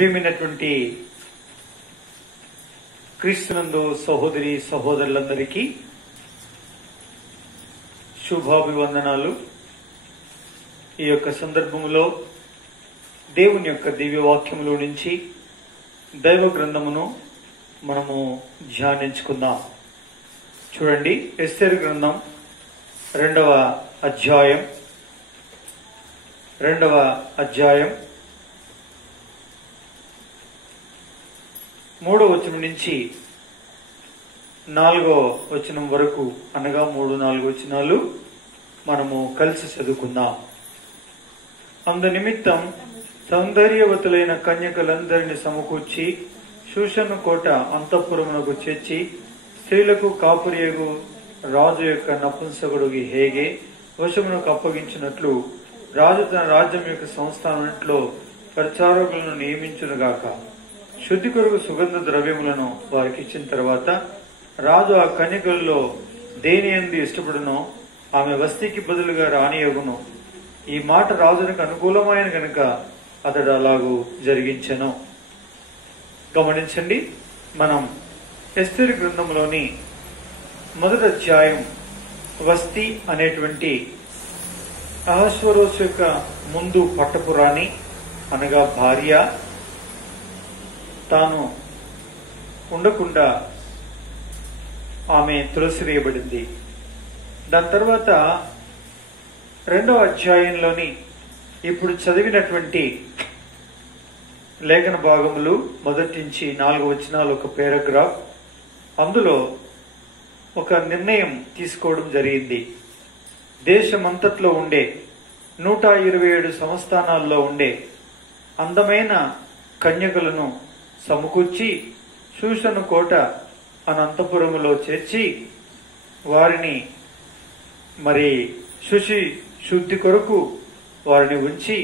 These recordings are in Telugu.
ప్రియమైనటువంటి క్రీస్తునందు సహోదరి సహోదరులందరికీ శుభాభివందనాలు. ఈ యొక్క సందర్భంలో దేవుని యొక్క దివ్యవాక్యములో నుంచి దైవ గ్రంథమును మనము ధ్యానించుకుందాం. చూడండి, ఎస్తేరు గ్రంథం 2వ అధ్యాయం 3వ వచనం నుంచి 4వ వచనం వరకు, అనగా 3-4 వచనాలు మనము కలిసి చదువుకుందాం. అందు నిమిత్తం సౌందర్యవతులైన కన్యకలందరిని సమకూర్చి షూషను కోట అంతఃపురమునకు చేర్చి స్త్రీలకు కాపురియగు రాజు యొక్క నపుంసకుడు హేగే వశమునకు అప్పగించినట్లు రాజు తన రాజ్యం యొక్క సంస్థానంలో పరిచారకులను నియమించునుగాక. శుద్ధి కొరకు సుగంధ ద్రవ్యములను వారికి ఇచ్చిన తర్వాత రాజు ఆ కన్యకలలో దేని యందు ఇష్టపడునో ఆమె వస్తీకి బదులుగా రానియగును. ఈ మాట రాజునికి అనుకూలమైన గనుక అతడు అలాగూ జరిగించెను. గమనించండి, మనం ఎస్తేరు గ్రంథంలోని 1వ అధ్యాయం వస్తీ అనేటువంటి అహశ్వరోషు యొక్క ముందు పట్టపురాణి అనగా భార్య తాను ఉండకుండా ఆమె తులసివేయబడింది. దాని తర్వాత 2వ అధ్యాయంలోని ఇప్పుడు చదివినటువంటి లేఖన భాగములు 1 నుంచి 4 వచనాలు ఒక పారాగ్రాఫ్. అందులో ఒక నిర్ణయం తీసుకోవడం జరిగింది. దేశమంతట్లో ఉండే 127 సంస్థానాల్లో ఉండే అందమైన కన్యకలను సమకూర్చి షూషను కోట అనంతపురములో చేర్చి వారిని శుద్ధి కొరకు వారిని ఉంచి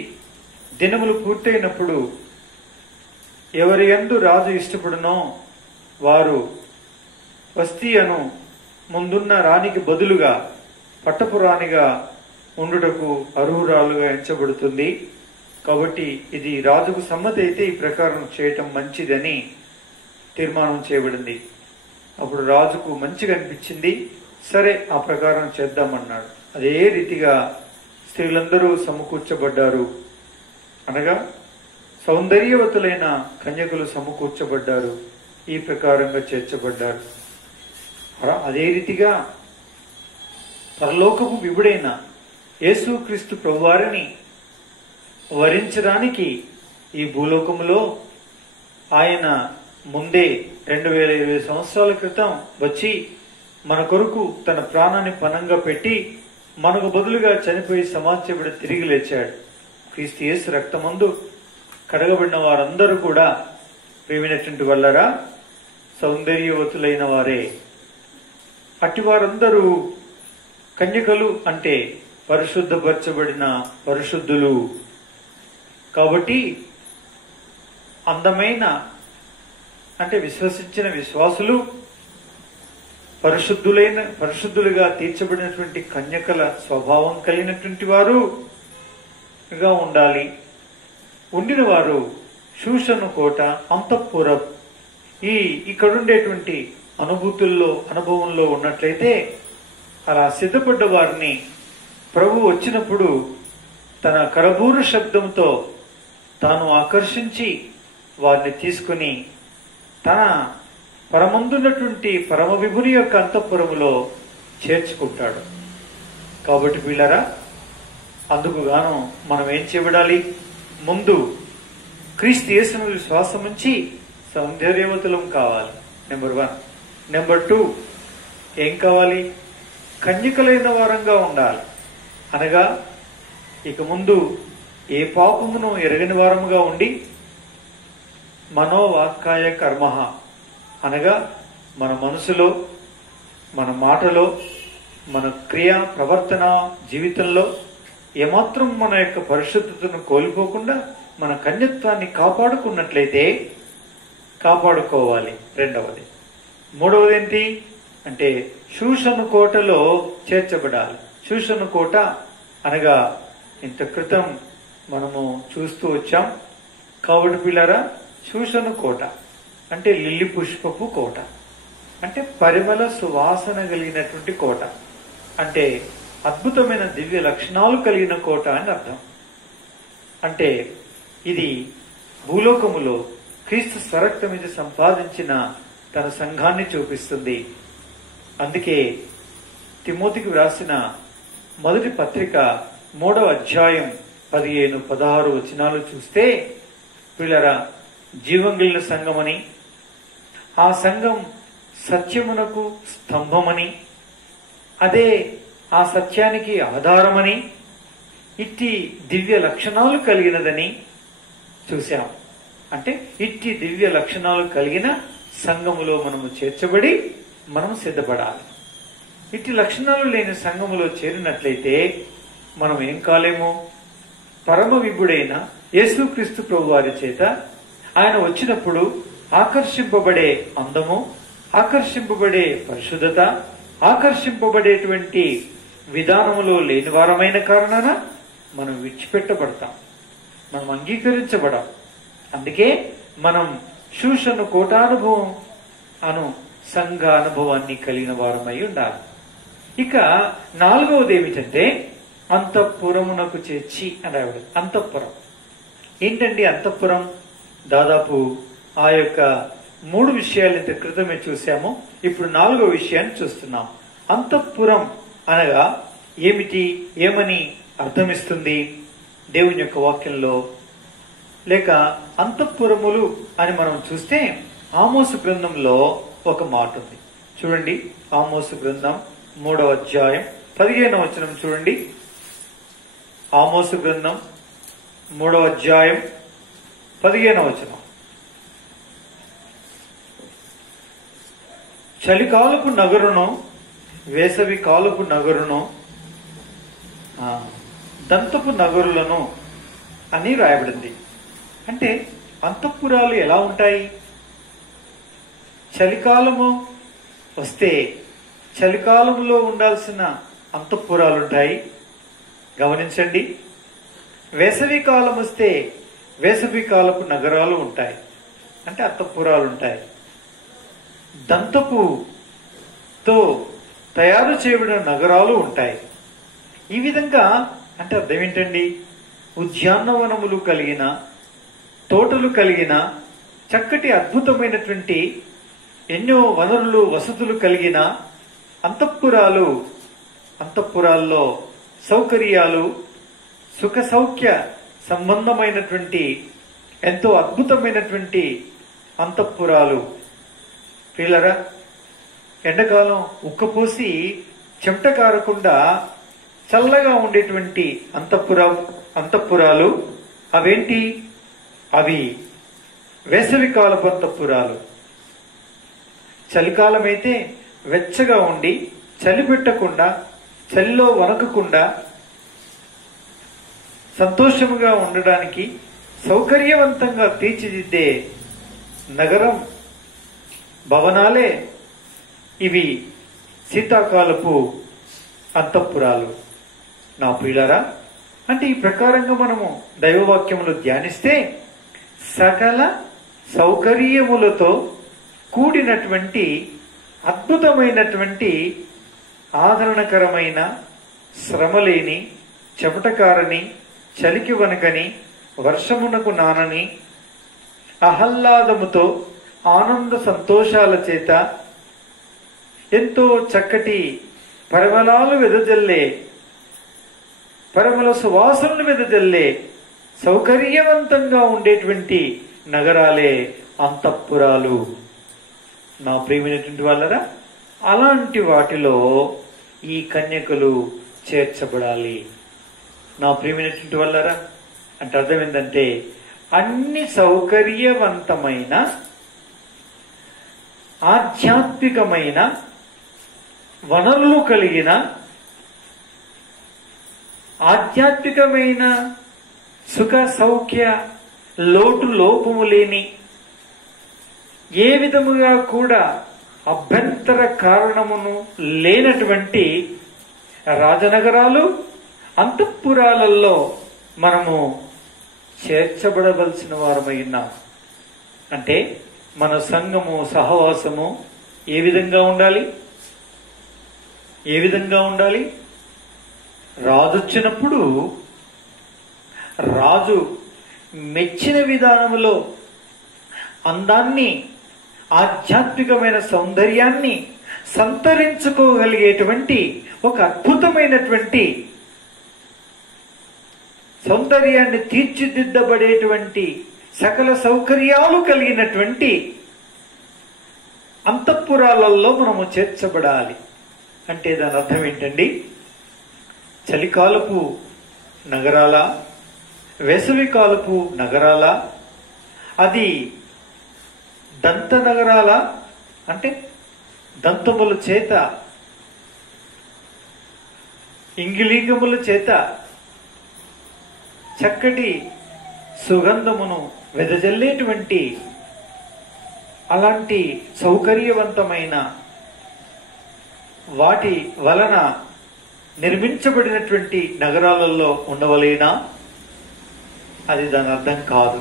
దినములు పూర్తయినప్పుడు ఎవరి యందు రాజు ఇష్టపడునో వారు వస్తీ అను ముందున్న రాణికి బదులుగా పట్టపురాణిగా ఉండుటకు అర్హురాలుగా ఎంచబడుతుంది. కాబట్టి ఇది రాజుకు సమ్మతి అయితే ఈ ప్రకారం చేయటం మంచిదని తీర్మానం చేయబడింది. అప్పుడు రాజుకు మంచిగా అనిపించింది. సరే, ఆ ప్రకారం చేద్దామన్నాడు. అదే రీతిగా స్త్రీలందరూ సమకూర్చబడ్డారు, అనగా సౌందర్యవతులైన కన్యకులు సమకూర్చబడ్డారు, ఈ ప్రకారంగా చేర్చబడ్డారు. అదే రీతిగా పరలోకపు విభుడైన యేసుక్రీస్తు ప్రభువారిని వరించడానికి ఈ భూలోకములో ఆయన ముందే 2020 సంవత్సరాల క్రితం వచ్చి మన కొరకు తన ప్రాణాన్ని పణంగా పెట్టి మనకు బదులుగా చనిపోయి సమాజపడి తిరిగి లేచాడు. క్రీస్తు యేసు రక్తమందు కడగబడిన వారందరూ కూడా ప్రియమైనటువంటి వల్లరా సౌందర్యవతులైన వారే. అట్టి వారందరూ కన్యకలు అంటే పరిశుద్ధపరచబడిన పరిశుద్ధులు. కాబట్టి అందమైన అంటే విశ్వసించిన విశ్వాసులు, పరిశుద్ధులుగా తీర్చబడినటువంటి కన్యకల స్వభావం కలిగినటువంటి వారుగా ఉండాలి. ఉండిన వారు షూషను కోట అంతఃపురం ఇక్కడుండేటువంటి అనుభవంలో ఉన్నట్లయితే అలా సిద్ధపడ్డ వారిని ప్రభు వచ్చినప్పుడు తన కరబూర శబ్దంతో తాను ఆకర్షించి వారిని తీసుకుని తన పరమందున్నటువంటి పరమ విభుని యొక్క అంతఃపురములో చేర్చుకుంటాడు. కాబట్టి పిల్లరా, అందుకు గాను మనం ఏం చేయబడాలి? ముందు క్రీస్తు యేసును విశ్వాసం ఉంచి సౌందర్యవతులం కావాలి, నెంబర్ 1. నెంబర్ 2, ఏం కావాలి? కన్యకలైన వారంగా ఉండాలి, అనగా ఇక ముందు ఏ పాపమును ఎరగని వారముగా ఉండి మనోవాక్కాయ కర్మ అనగా మన మనసులో, మన మాటలో, మన క్రియ ప్రవర్తన జీవితంలో ఏమాత్రం మన యొక్క పరిశుద్ధతను కోల్పోకుండా మన కన్యత్వాన్ని కాపాడుకోవాలి. 2వది. 3వది ఏంటి అంటే షూషను కోటలో చేర్చబడాలి. షూషను కోట అనగా ఇంత క్రితం మనము చూస్తూ వచ్చాం. కాబట్టి పిల్లరా, శూషను కోట అంటే లిల్లీ పుష్పపు కోట, అంటే పరిమళ సువాసన కలిగినటువంటి కోట, అంటే అద్భుతమైన దివ్య లక్షణాలు కలిగిన కోట అని అర్థం. అంటే ఇది భూలోకములో క్రీస్తు స్వరక్తం మీద సంపాదించిన తన సంఘాన్ని చూపిస్తుంది. అందుకే తిమోతికి వ్రాసిన మొదటి పత్రిక 3వ అధ్యాయం 15-16 వచనాలు చూస్తే, పిల్లరా, జీవం కలిగిన సంఘమని, ఆ సంఘం సత్యమునకు స్తంభమని, అదే ఆ సత్యానికి ఆధారమని, ఇట్టి దివ్య లక్షణాలు కలిగినదని చూశాం. అంటే ఇట్టి దివ్య లక్షణాలు కలిగిన సంఘములో మనము చేర్చబడి మనము సిద్ధపడాలి. ఇట్టి లక్షణాలు లేని సంఘములో చేరినట్లయితే మనం ఏం కాలేమో, పరమ విభుడైన యేసుక్రీస్తు ప్రభు వారి చేత ఆయన వచ్చినప్పుడు ఆకర్షింపబడే అందము, ఆకర్షింపబడే పరిశుద్ధత, ఆకర్షింపబడేటువంటి విధానములో లేని వారమైన కారణాన మనం విడిచిపెట్టబడతాం, మనం అంగీకరించబడం. అందుకే మనం శూషను కోటానుభవం అను సంఘ అనుభవాన్ని కలిగిన వారమై ఉండాలి. ఇక 4వది ఏమిటంటే అంతఃపురమునకు చేర్చి అని రాయబడి. అంతఃపురం ఏంటండి? అంతఃపురం దాదాపు ఆ యొక్క 3 విషయాలు ఇంత క్రితమే చూసాము. ఇప్పుడు 4వ విషయాన్ని చూస్తున్నాం. అంతఃపురం అనగా ఏమిటి, ఏమని అర్థమిస్తుంది దేవుని యొక్క వాక్యంలో? లేక అంతఃపురములు అని మనం చూస్తే ఆమోసు గ్రంథంలో ఒక మాట ఉంది. చూడండి, ఆమోసు గ్రంథం 3వ అధ్యాయం 15వ వచనం చూడండి. ఆమోసు గ్రంథం 3వ అధ్యాయం 15వ వచనం. చలికాలపు నగరును, వేసవి కాలపు నగరును, దంతపు నగరులను అని రాయబడింది. అంటే అంతఃపురాలు ఎలా ఉంటాయి? చలికాలము వస్తే చలికాలంలో ఉండాల్సిన అంతఃపురాలు ఉంటాయి, గమనించండి. వేసవి కాలం వస్తే వేసవి కాలపు నగరాలు ఉంటాయి, అంటే అంతఃపురాలు ఉంటాయి. దంతపుతో తయారు చేయబడిన నగరాలు ఉంటాయి. ఈ విధంగా అంటే అర్థం ఏంటండి? ఉద్యానవనములు కలిగిన, తోటలు కలిగిన, చక్కటి అద్భుతమైనటువంటి ఎన్నో వనరులు, వసతులు కలిగిన అంతఃపురాలు, అంతఃపురాల్లో సౌకర్యాలు, సుఖ సౌఖ్య సంబంధమైనటువంటి ఎంతో అద్భుతమైనటువంటి అంతఃపురాలు. పిల్లరా, ఎండాకాలం ఉక్కపోసి చెమట కారకుండా చల్లగా ఉండేటువంటి అంతఃపురాలు అవేంటి? అవి వేసవి కాలపు అంతఃపురాలు. చలికాలం అయితే వెచ్చగా ఉండి చలి పెట్టకుండా, చలిలో వణకకుండా సంతోషముగా ఉండడానికి సౌకర్యవంతంగా తీర్చిదిద్దే నగరం, భవనాలే ఇవి శీతాకాలపు అంతఃపురాలు. నా ప్రియులారా, అంటే ఈ ప్రకారంగా మనము దైవవాక్యములు ధ్యానిస్తే సకల సౌకర్యములతో కూడినటువంటి అద్భుతమైనటువంటి ఆదరణకరమైన, శ్రమలేని, చెమటకారని, చలికి వనకని, వర్షమునకు నానని, ఆహ్లాదముతో ఆనంద సంతోషాల చేత ఎంతో చక్కటి పరిమళాలు వెదజల్లే, పరిమళ సువాసనలు వెదజల్లే సౌకర్యవంతంగా ఉండేటువంటి నగరాలే అంతఃపురాలు. నా ప్రియమైనటువంటి వాళ్ళరా, అలాంటి వాటిలో ఈ కన్యకలు చేర్చబడాలి. నా ప్రియమైనటువంటి వాళ్ళరా, అంటే అర్థం ఏంటంటే అన్ని సౌకర్యవంతమైన, ఆధ్యాత్మికమైన వనరులు కలిగిన, ఆధ్యాత్మికమైన సుఖ సౌఖ్య లోటు లోపము లేని, ఏ విధముగా కూడా అభ్యంతర కారణమును లేనటువంటి రాజనగరాలు, అంతఃపురాలలో మనము చేర్చబడవలసిన వారమై ఉన్నాం. అంటే మన సంఘము, సహవాసము ఏ విధంగా ఉండాలి? ఏ విధంగా ఉండాలి? రాజు వచ్చినప్పుడు రాజు మెచ్చిన విధానములో అందాన్ని, ఆధ్యాత్మికమైన సౌందర్యాన్ని సంతరించుకోగలిగేటువంటి ఒక అద్భుతమైనటువంటి సౌందర్యాన్ని తీర్చిదిద్దబడేటువంటి సకల సౌకర్యాలు కలిగినటువంటి అంతఃపురాలలో మనము చేర్చబడాలి. అంటే దాని అర్థం ఏంటండి? చలికాలపు నగరాల, వేసవికాలపు నగరాల, అది దంత నగరాల, అంటే దంతముల చేత, ఇంగిలింగముల చేత చక్కటి సుగంధమును వెదజల్లేటువంటి అలాంటి సౌకర్యవంతమైన వాటి వలన నిర్మించబడినటువంటి నగరాలలో ఉండవలేనా? అది దాని అర్థం కాదు.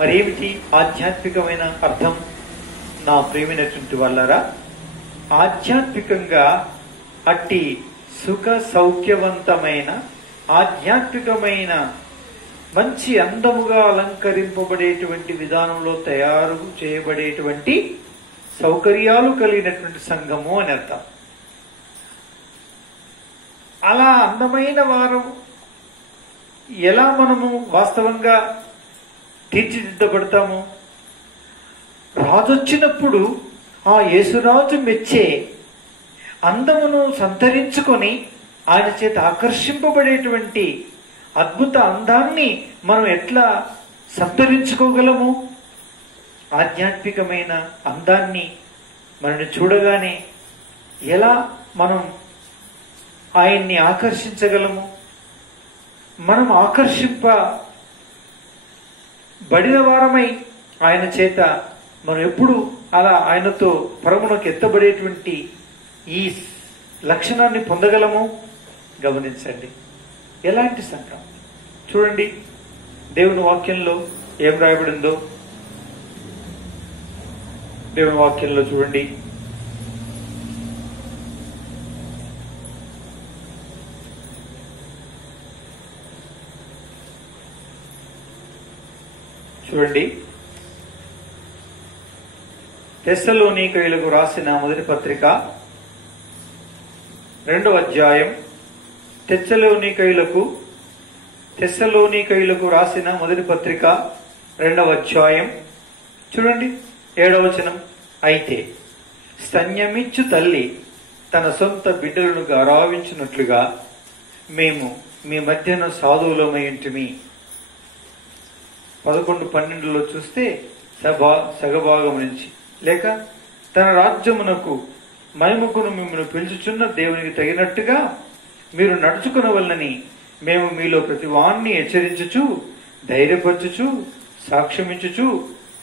మరేమిటి ఆధ్యాత్మికమైన అర్థం? నా ప్రియమైనటువంటి వాళ్ళారా, ఆధ్యాత్మికంగా అట్టి సుఖ సౌఖ్యవంతమైన ఆధ్యాత్మికమైన మంచి అందముగా అలంకరింపబడేటువంటి విధానంలో తయారు చేయబడేటువంటి సౌకర్యాలు కలిగినటువంటి సంఘము అని అర్థం. అలా అందమైన వారు ఎలా మనము వాస్తవంగా తీర్చిదిద్దబడతాము? రాజు వచ్చినప్పుడు ఆ యేసురాజు మెచ్చే అందమును సంతరించుకొని ఆయన చేత ఆకర్షింపబడేటువంటి అద్భుత అందాన్ని మనం ఎట్లా సంతరించుకోగలము? ఆధ్యాత్మికమైన అందాన్ని మనని చూడగానే ఎలా మనం ఆయన్ని ఆకర్షించగలము? మనం ఆకర్షింపబడిన వారమై ఆయన చేత మనం ఎప్పుడు అలా ఆయనతో పరమునకు ఎత్తబడేటువంటి ఈ లక్షణాన్ని పొందగలము? గమనించండి. ఎలాంటి సంఘం? చూడండి, దేవుని వాక్యంలో ఏం రాయబడిందో. దేవుని వాక్యంలో చూడండి, తెస్సలోనికయులకు రాసిన మొదటి పత్రిక 2వ అధ్యాయం. తెస్సలోనికయులకు రాసిన మొదటి పత్రిక 2వ అధ్యాయం చూడండి, 7వ వచనం. అయితే స్తన్యమిచ్చు తల్లి తన సొంత బిడ్డలను గారావించినట్లుగా మేము మీ మధ్యన సాధువులమై ఉంటిమి. 11-12లో చూస్తే సగభాగం నుంచి, లేక తన రాజ్యమునకు మహిమకును మిమ్మల్ని పిలుచుచున్న దేవునికి తగినట్టుగా మీరు నడుచుకునవలనని మేము మీలో ప్రతి వాణ్ణి హెచ్చరించుచు, ధైర్యపరచుచు, సాక్ష్యమించుచు,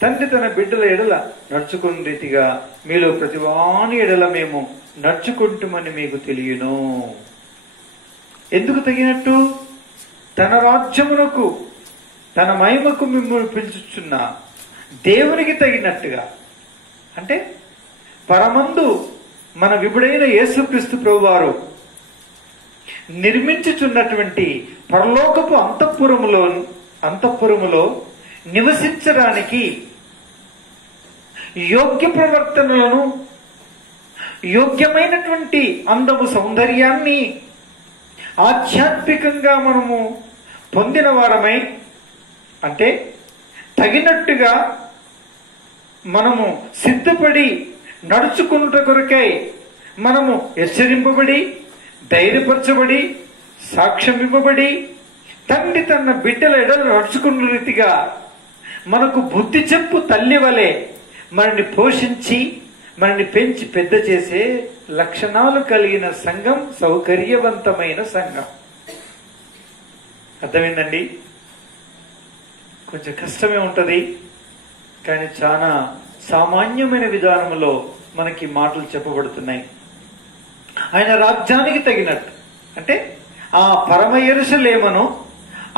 తండ్రి తన బిడ్డల ఎడల నడుచుకున్న రీతిగా మీలో ప్రతి వాణి ఎడల మేము నడుచుకుంటామని మీకు తెలియను. ఎందుకు తగినట్టు? తన రాజ్యమునకు, తన మహిమకు మిమ్మల్ని పిలుచుచున్న దేవునికి తగినట్టుగా. అంటే పరమందు మన విభుడైన యేసుక్రీస్తు ప్రభువారు నిర్మించుచున్నటువంటి పరలోకపు అంతఃపురములో నివసించడానికి యోగ్య ప్రవర్తనలను, యోగ్యమైనటువంటి అందము సౌందర్యాన్ని ఆధ్యాత్మికంగా మనము పొందిన వారమై, అంటే తగినట్టుగా మనము సిద్ధపడి నడుచుకున్నట కొరకై మనము హెచ్చరింపబడి, ధైర్యపరచబడి, సాక్ష్యం ఇవ్వబడి, తండ్రి తన బిడ్డల ఎడల నడుచుకున్న రీతిగా మనకు బుద్ధి చెప్పు తల్లి వలె మనని పోషించి, మనని పెంచి పెద్ద చేసే లక్షణాలు కలిగిన సంఘం సౌకర్యవంతమైన సంఘం. అర్థమైందండి? కొంచెం కష్టమే ఉంటది, కానీ చాలా సామాన్యమైన విధానంలో మనకి మాటలు చెప్పబడుతున్నాయి. ఆయన రాజ్యానికి తగినట్టు, అంటే ఆ పరమ యెరూషలేమును,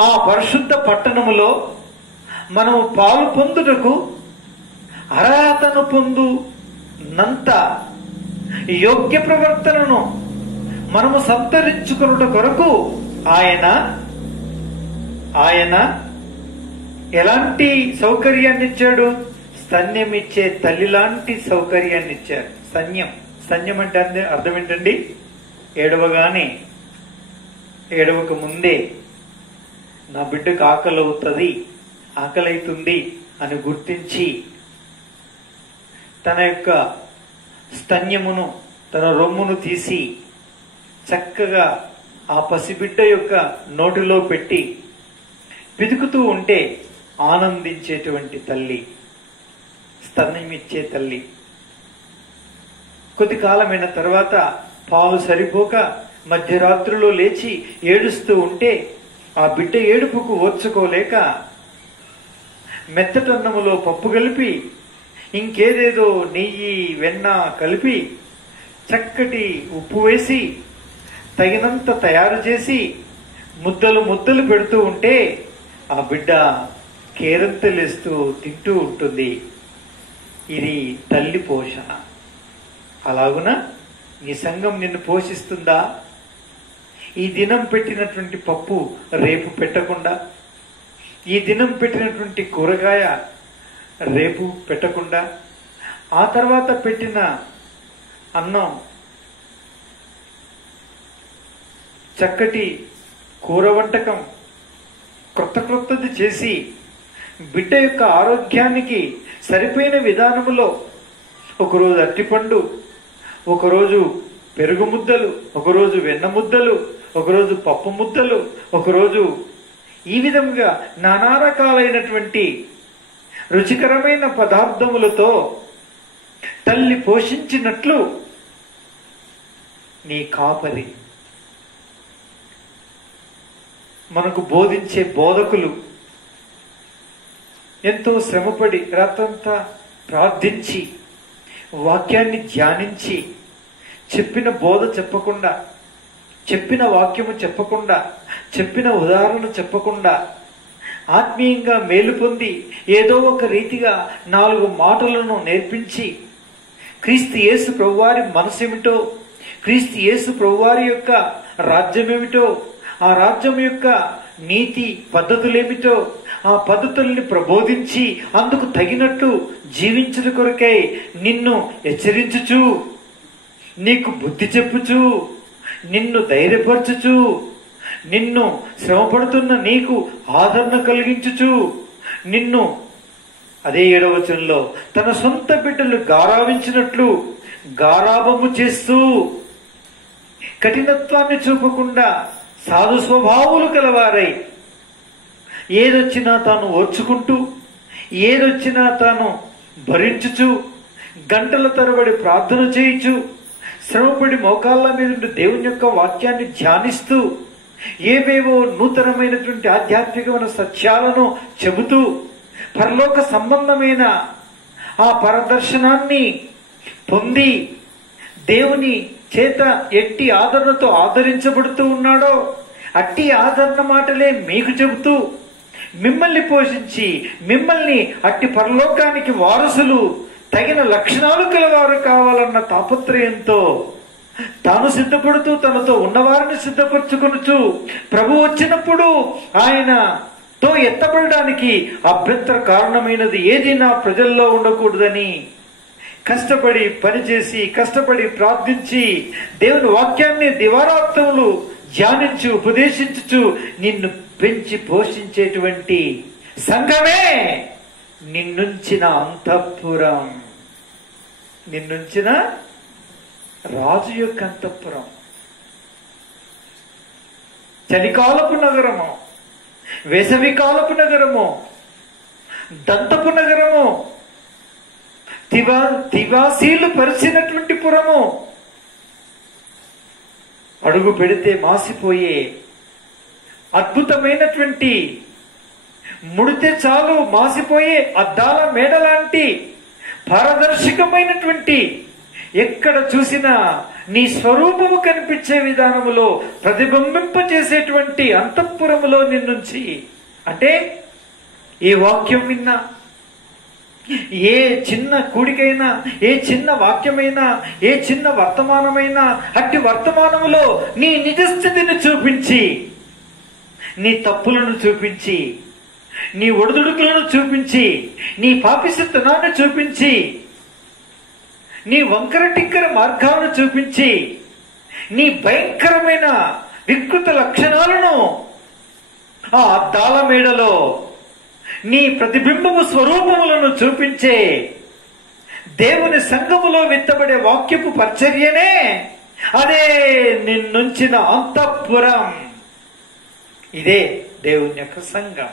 ఆ పరిశుద్ధ పట్టణములో మనము పాలు పొందుటకు అర్హతను పొందునంత యోగ్య ప్రవర్తనను మనము సంతరించుకొనుట కొరకు ఆయన ఎలాంటి సౌకర్యాన్ని ఇచ్చాడు? స్తన్యం ఇచ్చే తల్లి లాంటి సౌకర్యాన్ని ఇచ్చారు. స్తన్యం అంటే అర్థం ఏంటండి? ఏడవక ముందే నా బిడ్డకు ఆకలి అవుతుంది అని గుర్తించి తన యొక్క స్తన్యమును, తన రొమ్మును తీసి చక్కగా ఆ పసిబిడ్డ యొక్క నోటిలో పెట్టి పిదుకుతూ ఉంటే ఆనందించేటువంటి తల్లి, స్తన్యం ఇచ్చే తల్లి. కొద్ది కాలమైన తర్వాత పాలు సరిపోక మధ్యరాత్రిలో లేచి ఏడుస్తూ ఉంటే ఆ బిడ్డ ఏడుపుకు ఓర్చుకోలేక మెత్తటన్నములో పప్పు కలిపి ఇంకేదేదో నెయ్యి వెన్న కలిపి చక్కటి ఉప్పు వేసి తగినంత తయారు చేసి ముద్దలు పెడుతూ ఉంటే ఆ బిడ్డ కేరంతలేస్తూ తింటూ ఉంటుంది. ఇది తల్లి పోషణ. అలాగున నీ సంఘం నిన్ను పోషిస్తుందా? ఈ దినం పెట్టినటువంటి పప్పు రేపు పెట్టకుండా, ఈ దినం పెట్టినటువంటి కూరగాయ రేపు పెట్టకుండా, ఆ తర్వాత పెట్టిన అన్నం చక్కటి కూర వంటకం క్రొత్తది చేసి బిడ్డ యొక్క ఆరోగ్యానికి సరిపోయిన విధానములో ఒకరోజు అరటిపండు, ఒకరోజు పెరుగు ముద్దలు, ఒకరోజు వెన్న ముద్దలు, ఒకరోజు పప్పు ముద్దలు, ఒకరోజు ఈ విధంగా నానా రకాలైనటువంటి రుచికరమైన పదార్థములతో తల్లి పోషించినట్లు నీ కాపరి, మనకు బోధించే బోధకులు ఎంతో శ్రమపడి రాత్రంతా ప్రార్థించి వాక్యాన్ని ధ్యానించి చెప్పిన బోధ చెప్పకుండా, చెప్పిన వాక్యము చెప్పకుండా, చెప్పిన ఉదాహరణ చెప్పకుండా ఆత్మీయంగా మేలు పొంది ఏదో ఒక రీతిగా 4 మాటలను నేర్పించి క్రీస్తు యేసు ప్రభువారి మనసేమిటో, క్రీస్తు యేసు ప్రభువారి యొక్క రాజ్యమేమిటో, ఆ రాజ్యం యొక్క నీతి పద్ధతులేమిటో, ఆ పద్ధతుల్ని ప్రబోధించి అందుకు తగినట్టు జీవించుట కొరకై నిన్ను హెచ్చరించుచు, నీకు బుద్ధి చెప్పుచు, నిన్ను ధైర్యపరచుచు, నిన్ను శ్రమపడుతున్న నీకు ఆదరణ కలిగించుచు, నిన్ను అదే 7వ వచనంలో తన సొంత బిడ్డలు గారావించినట్లు గారాభము చేస్తూ కఠినత్వాన్ని చూపకుండా సాధు స్వభావులు కలవారై ఏదొచ్చినా తాను ఓర్చుకుంటూ, ఏదొచ్చినా తాను భరించుచు, గంటల తరబడి ప్రార్థన చేయుచు, శ్రమపడి మోకాళ్ళ మీద దేవుని యొక్క వాక్యాన్ని ధ్యానిస్తూ ఏవేవో నూతనమైనటువంటి ఆధ్యాత్మికమైన సత్యాలను చెబుతూ పరలోక సంబంధమైన ఆ పరదర్శనాన్ని పొంది దేవుని చేత ఎట్టి ఆదరణతో ఆదరించబడుతూ ఉన్నాడో అట్టి ఆదరణ మాటలే మీకు చెబుతూ మిమ్మల్ని పోషించి మిమ్మల్ని అట్టి పరలోకానికి వారసులు తగిన లక్షణాలు కలవారు కావాలన్న తాపత్రయంతో తాను సిద్ధపడుతూ తనతో ఉన్నవారిని సిద్ధపరచుకొనుచు ప్రభు వచ్చినప్పుడు ఆయనతో ఎత్తబడడానికి అభ్యంతర కారణమైనది ఏది నా ప్రజల్లో ఉండకూడదని కష్టపడి పనిచేసి, కష్టపడి ప్రార్థించి దేవుని వాక్యాన్ని దివారాత్రములు ధ్యానించు ఉపదేశించుచు నిన్ను పెంచి పోషించేటువంటి సంఘమే నిన్నుంచిన అంతఃపురం, నిన్నుంచిన రాజు యొక్క అంతఃపురం. చలికాలపు నగరము, వేసవికాలపు నగరము, దంతపు నగరము, తివాసీలు పరిచినటువంటి పురము, అడుగు పెడితే మాసిపోయే అద్భుతమైనటువంటి, ముడితే చాలు మాసిపోయే అద్దాల మేడ లాంటి పారదర్శకమైనటువంటి, ఎక్కడ చూసినా నీ స్వరూపము కనిపించే విధానములో ప్రతిబింబింపచేసేటువంటి అంతఃపురములో నిన్నుంచి, అంటే ఈ వాక్యం విన్నా, ఏ చిన్న కూడికైనా, ఏ చిన్న వాక్యమైనా, ఏ చిన్న వర్తమానమైనా, అట్టి వర్తమానములో నీ నిజస్థితిని చూపించి, నీ తప్పులను చూపించి, నీ ఒడిదుడుకులను చూపించి, నీ పాపిష్టితనాన్ని చూపించి, నీ వంకర టిక్కర మార్గాలను చూపించి, నీ భయంకరమైన వికృత లక్షణాలను ఆ అద్దాల మేడలో నీ ప్రతిబింబము స్వరూపములను చూపించే దేవుని సంఘములో విత్తబడే వాక్యపు పరిచర్యనే అదే నిన్నుంచిన అంతఃపురం. ఇదే దేవుని యొక్క సంఘం.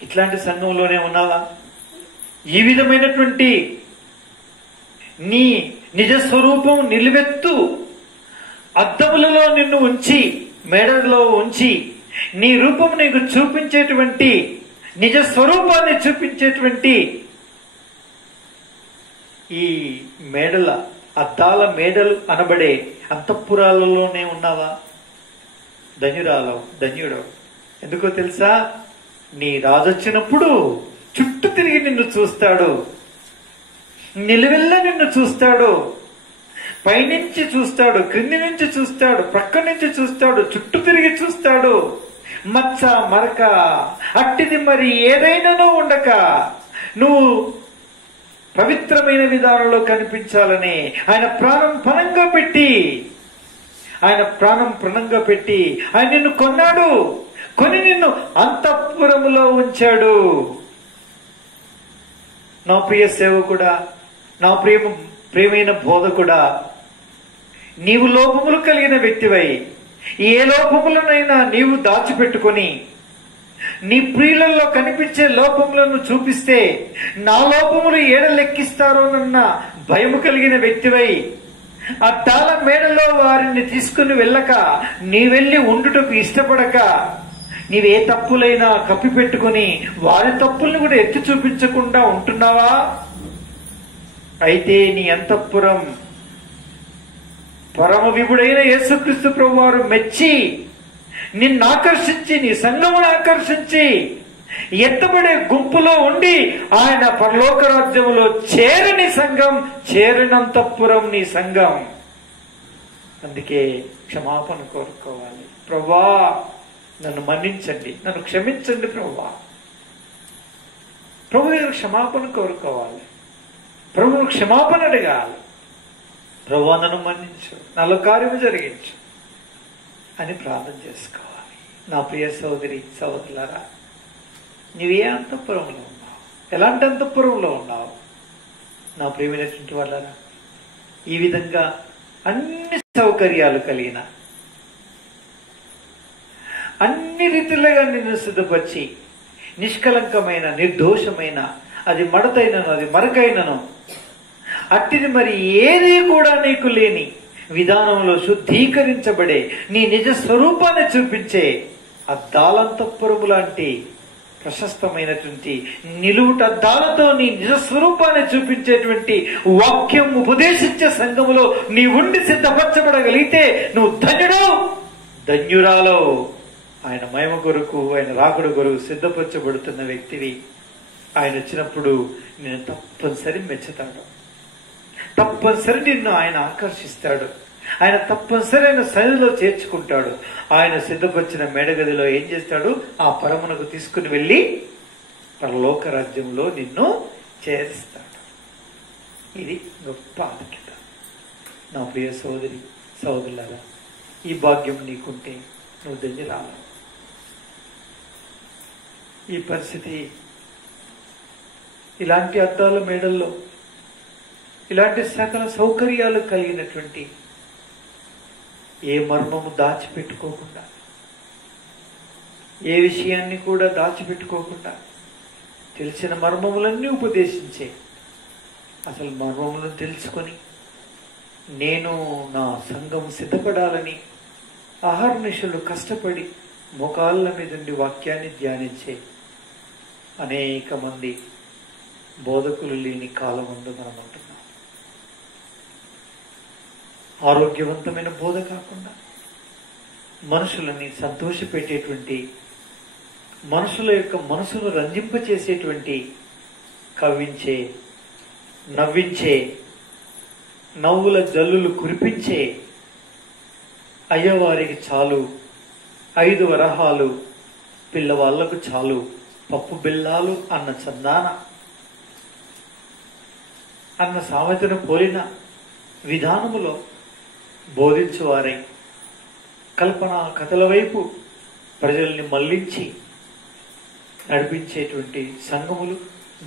ఇట్లాంటి సంఘంలోనే ఉన్నావా? ఈ విధమైనటువంటి నీ నిజస్వరూపం నిలువెత్తు అద్దములలో నిన్ను ఉంచి, మేడలో ఉంచి, నీ రూపం నీకు చూపించేటువంటి, నిజ స్వరూపాన్ని చూపించేటువంటి ఈ మేడల, అద్దాల మేడలు అనబడే అంతఃపురాలలోనే ఉన్నావా? ధన్యుడవు. ఎందుకో తెలుసా? నీ రాజు వచ్చినప్పుడు చుట్టూ తిరిగి నిన్ను చూస్తాడు, నిలువెల్ల నిన్ను చూస్తాడు, పైనుంచి చూస్తాడు, క్రింది నుంచి చూస్తాడు, ప్రక్క నుంచి చూస్తాడు, చుట్టూ తిరిగి చూస్తాడు. మచ్చ మరక అట్టిది మరి ఏదైనానో ఉండక నువ్వు పవిత్రమైన విధానంలో కనిపించాలని ఆయన ప్రాణం పణంగా పెట్టి ఆయన నిన్ను కొన్నాడు. కొని నిన్ను అంతఃపురములో ఉంచాడు. నా ప్రియ సేవకుడా, నా ప్రియమైన బోధకుడా, నీవు లోపములు కలిగిన వ్యక్తివై ఏ లోపములనైనా నీవు దాచిపెట్టుకొని నీ ప్రియులలో కనిపించే లోపములను చూపిస్తే నా లోపములు ఏడ లెక్కిస్తారోనన్న భయము కలిగిన వ్యక్తివై అద్దాల మేడలో వారిని తీసుకుని వెళ్ళక, నీ వెళ్ళి ఉండుటకు ఇష్టపడక, నీవే తప్పులైనా కప్పిపెట్టుకుని వారి తప్పుల్ని కూడా ఎత్తి చూపించకుండా ఉంటున్నావా? అయితే నీ అంతఃపురం పరమ విభుడైన యేసుక్రీస్తు ప్రభువారు మెచ్చి, నిన్ను ఆకర్షించి, నీ సంఘమును ఆకర్షించి, ఎత్తబడే గుంపులో ఉండి ఆయన పరలోక రాజ్యములో చేరని సంఘం, చేరినంతఃపురం నీ సంఘం. అందుకే క్షమాపణ కోరుకోవాలి. ప్రభువా, నన్ను మన్నించండి, నన్ను క్షమించండి ప్రభువా. ప్రభు దగ్గర క్షమాపణ కోరుకోవాలి. ప్రభువును క్షమాపణ అడగాలి. ప్రభువా, నన్ను మన్నించు, నాలో కార్యము జరిగించు అని ప్రార్థన చేసుకోవాలి. నా ప్రియ సోదరి సోదరులారా, నీవే అంతఃపురంలో ఉన్నావు? ఎలాంటి అంతఃపురంలో ఉన్నావు? నా ప్రియమైనటువంటి వాళ్ళరా, ఈ విధంగా అన్ని సౌకర్యాలు కలిగిన, అన్ని రీతిలుగా నిన్ను సిద్ధపరిచి, నిష్కలంకమైన, నిర్దోషమైన, అది మడతైనను అది మరకైనను అట్టిది మరి ఏది కూడా నీకు లేని విధానంలో శుద్ధీకరించబడే నీ నిజ స్వరూపాన్ని చూపించే అద్దాలంతఃపురము లాంటి ప్రశస్తమైనటువంటి నిలువుటద్దాలతో నీ నిజ స్వరూపాన్ని చూపించేటువంటి వాక్యం ఉపదేశించే సంఘములో నీ ఉండి సిద్ధపరచబడగలిగితే నువ్వు ధన్యురాలో. ఆయన మహిమ కొరకు, ఆయన రాకుడు కొరకు సిద్ధపరచబడుతున్న వ్యక్తివి. ఆయన వచ్చినప్పుడు నేను తప్పనిసరి మెచ్చుతాడు, తప్పనిసరి నిన్ను ఆయన ఆకర్షిస్తాడు, ఆయన తప్పనిసరి ఆయన సన్నిధిలో చేర్చుకుంటాడు. ఆయన సిద్ధపరిచిన మేడగదిలో ఏం చేస్తాడు? ఆ పరమునకు తీసుకుని వెళ్ళి పరలోక రాజ్యంలో నిన్ను చేరుస్తాడు. ఇది గొప్ప ఆధిక్యత. నా ప్రియ సోదరి సోదరులారా, ఈ భాగ్యం నీకుంటే నువ్వు ధన్యురాలు. ఈ పరిస్థితి, ఇలాంటి అద్దాల మేడల్లో ఇలాంటి సకల సౌకర్యాలు కలిగినటువంటి, ఏ మర్మము దాచిపెట్టుకోకుండా, ఏ విషయాన్ని కూడా దాచిపెట్టుకోకుండా, తెలిసిన మర్మములన్నీ ఉపదేశించే, అసలు మర్మములను తెలుసుకొని నేను నా సంఘం సిద్ధపడాలని అహర్నిశలు కష్టపడి మోకాళ్ళ మీదుండి వాక్యాన్ని ధ్యానించే అనేక మంది బోధకులు లేని కాలం ముందు మనం ఉంటున్నాం. ఆరోగ్యవంతమైన బోధ కాకుండా మనుషులని సంతోషపెట్టేటువంటి మనుషుల యొక్క మనసును రంజింపచేసేటువంటి, కవ్వించే, నవ్వించే, నవ్వుల జల్లులు కురిపించే అయ్యవారికి చాలు 5 వరహాలు, పిల్లవాళ్లకు చాలు పప్పు బెల్లాలు అన్న చందాన అన్న సామెతను పోలిన విధానములో బోధించువారై కల్పనా కథల వైపు ప్రజల్ని మళ్లించి నడిపించేటువంటి సంఘములు,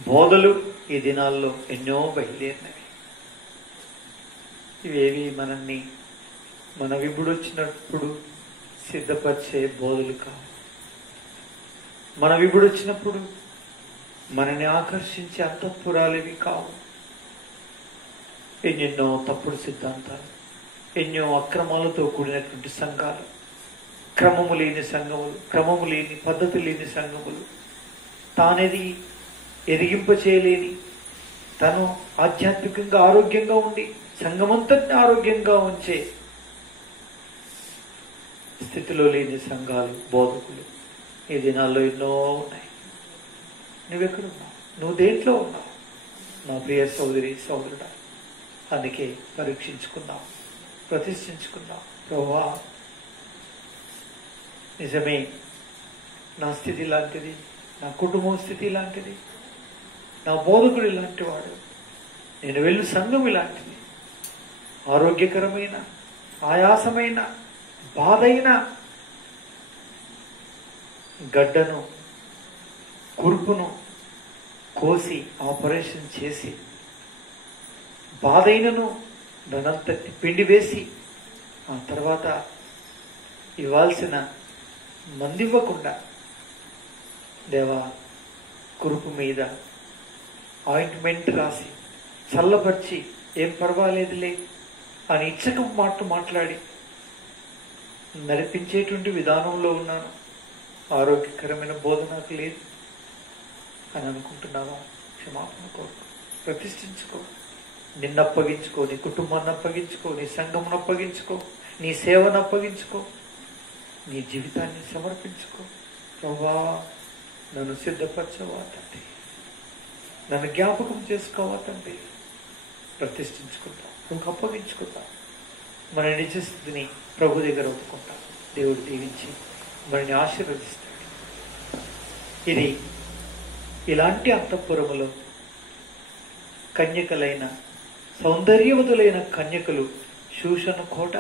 బోధలు ఈ దినాల్లో ఎన్నో బయలుదేరినవి. ఇవేవి మనల్ని మన విభుడొచ్చినప్పుడు సిద్ధపరిచే బోధలు కావు. మన విభుడొచ్చినప్పుడు మనని ఆకర్షించే అంతఃపురాలివి కావు. ఎన్నెన్నో తప్పుడు సిద్ధాంతాలు, ఎన్నో అక్రమాలతో కూడినటువంటి సంఘాలు, క్రమము లేని సంఘములు, క్రమము లేని పద్ధతి లేని సంఘములు, తానేది ఎదిగింపచేయలేని, తను ఆధ్యాత్మికంగా ఆరోగ్యంగా ఉండి సంఘమంతటిని ఆరోగ్యంగా ఉంచే స్థితిలో లేని సంఘాలు, బోధకులు ఈ దినాల్లో ఎన్నో ఉన్నాయి. నువ్వెక్కడున్నావు? నువ్వు దేంట్లో ఉన్నావు? నా ప్రియ సోదరి సోదరుడా, అందుకే పరీక్షించుకున్నావు, ప్రతిష్ఠించుకున్నావు. ప్రభువా, నిజమే, నా స్థితి లాంటిది, నా కుటుంబం స్థితి లాంటిది, నా బోధకుడు ఇలాంటి వాడు, నేను వెళ్ళు సంఘం ఇలాంటిది, ఆరోగ్యకరమైన, ఆయాసమైన, బాధైన గడ్డను, కురుపును కోసి ఆపరేషన్ చేసి, బాధైనను దానంతటి పిండి వేసి, ఆ తర్వాత ఇవ్వాల్సిన మందివ్వకుండా, దేవా కురుపు మీద ఆయింట్మెంట్ రాసి చల్లపరిచి, ఏం పర్వాలేదులే అని ఇచ్చక మాట్లాడి నడిపించేటువంటి విధానంలో ఉన్నాను. ఆరోగ్యకరమైన బోధ నాకు లేదు అని అనుకుంటున్నావా? క్షమాపణ కోరుకో, ప్రతిష్ఠించుకో, నిన్ను అప్పగించుకో, నీ కుటుంబాన్ని అప్పగించుకో, నీ సంఘమును అప్పగించుకో, నీ సేవను అప్పగించుకో, నీ జీవితాన్ని సమర్పించుకో. ప్రభువా, నన్ను సిద్ధపరచవా తండ్రి, నన్ను జ్ఞాపకం చేసుకోవా తండ్రి. ప్రతిష్ఠించుకుంటా, నువ్వు అప్పగించుకుంటా, మన నిజ స్థితిని ప్రభు దగ్గర ఒప్పుకుంటా. దేవుడు దీవించి మనని ఆశీర్వదిస్తాడు. ఇది ఇలాంటి అంతఃపురములో కన్యకలైన, సౌందర్యవతులైన కన్యకలు శూషను కోట.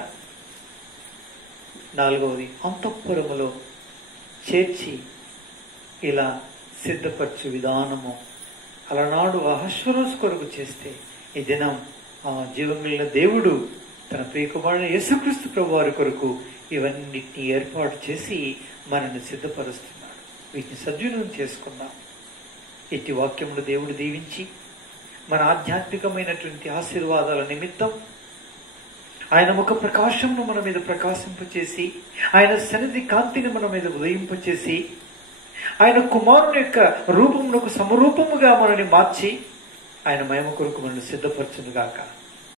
4వది, అంతఃపురములో చేర్చి ఇలా సిద్ధపరచు విధానము అలనాడు అహశ్వరోషు కొరకు చేస్తే, ఈ దినం ఆ జీవముల దేవుడు తన ప్రియకుమారుడైన యేసుక్రీస్తు ప్రభువారి కొరకు ఇవన్నిటిని ఏర్పాటు చేసి మనల్ని సిద్ధపరుస్తున్నాడు. వీటిని సద్వినియోగం చేసుకున్నాం. ఇట్టి వాక్యములు దేవుడు దీవించి మన ఆధ్యాత్మికమైనటువంటి ఆశీర్వాదాల నిమిత్తం ఆయన ముఖ ప్రకాశంను మన మీద ప్రకాశింపచేసి, ఆయన సన్నిధి కాంతిని మన మీద ఉదయింపచేసి, ఆయన కుమారుని యొక్క రూపమునకు సమరూపముగా మనని మార్చి ఆయన మహిమ కొరకు మనల్ని సిద్ధపరచునుగాక.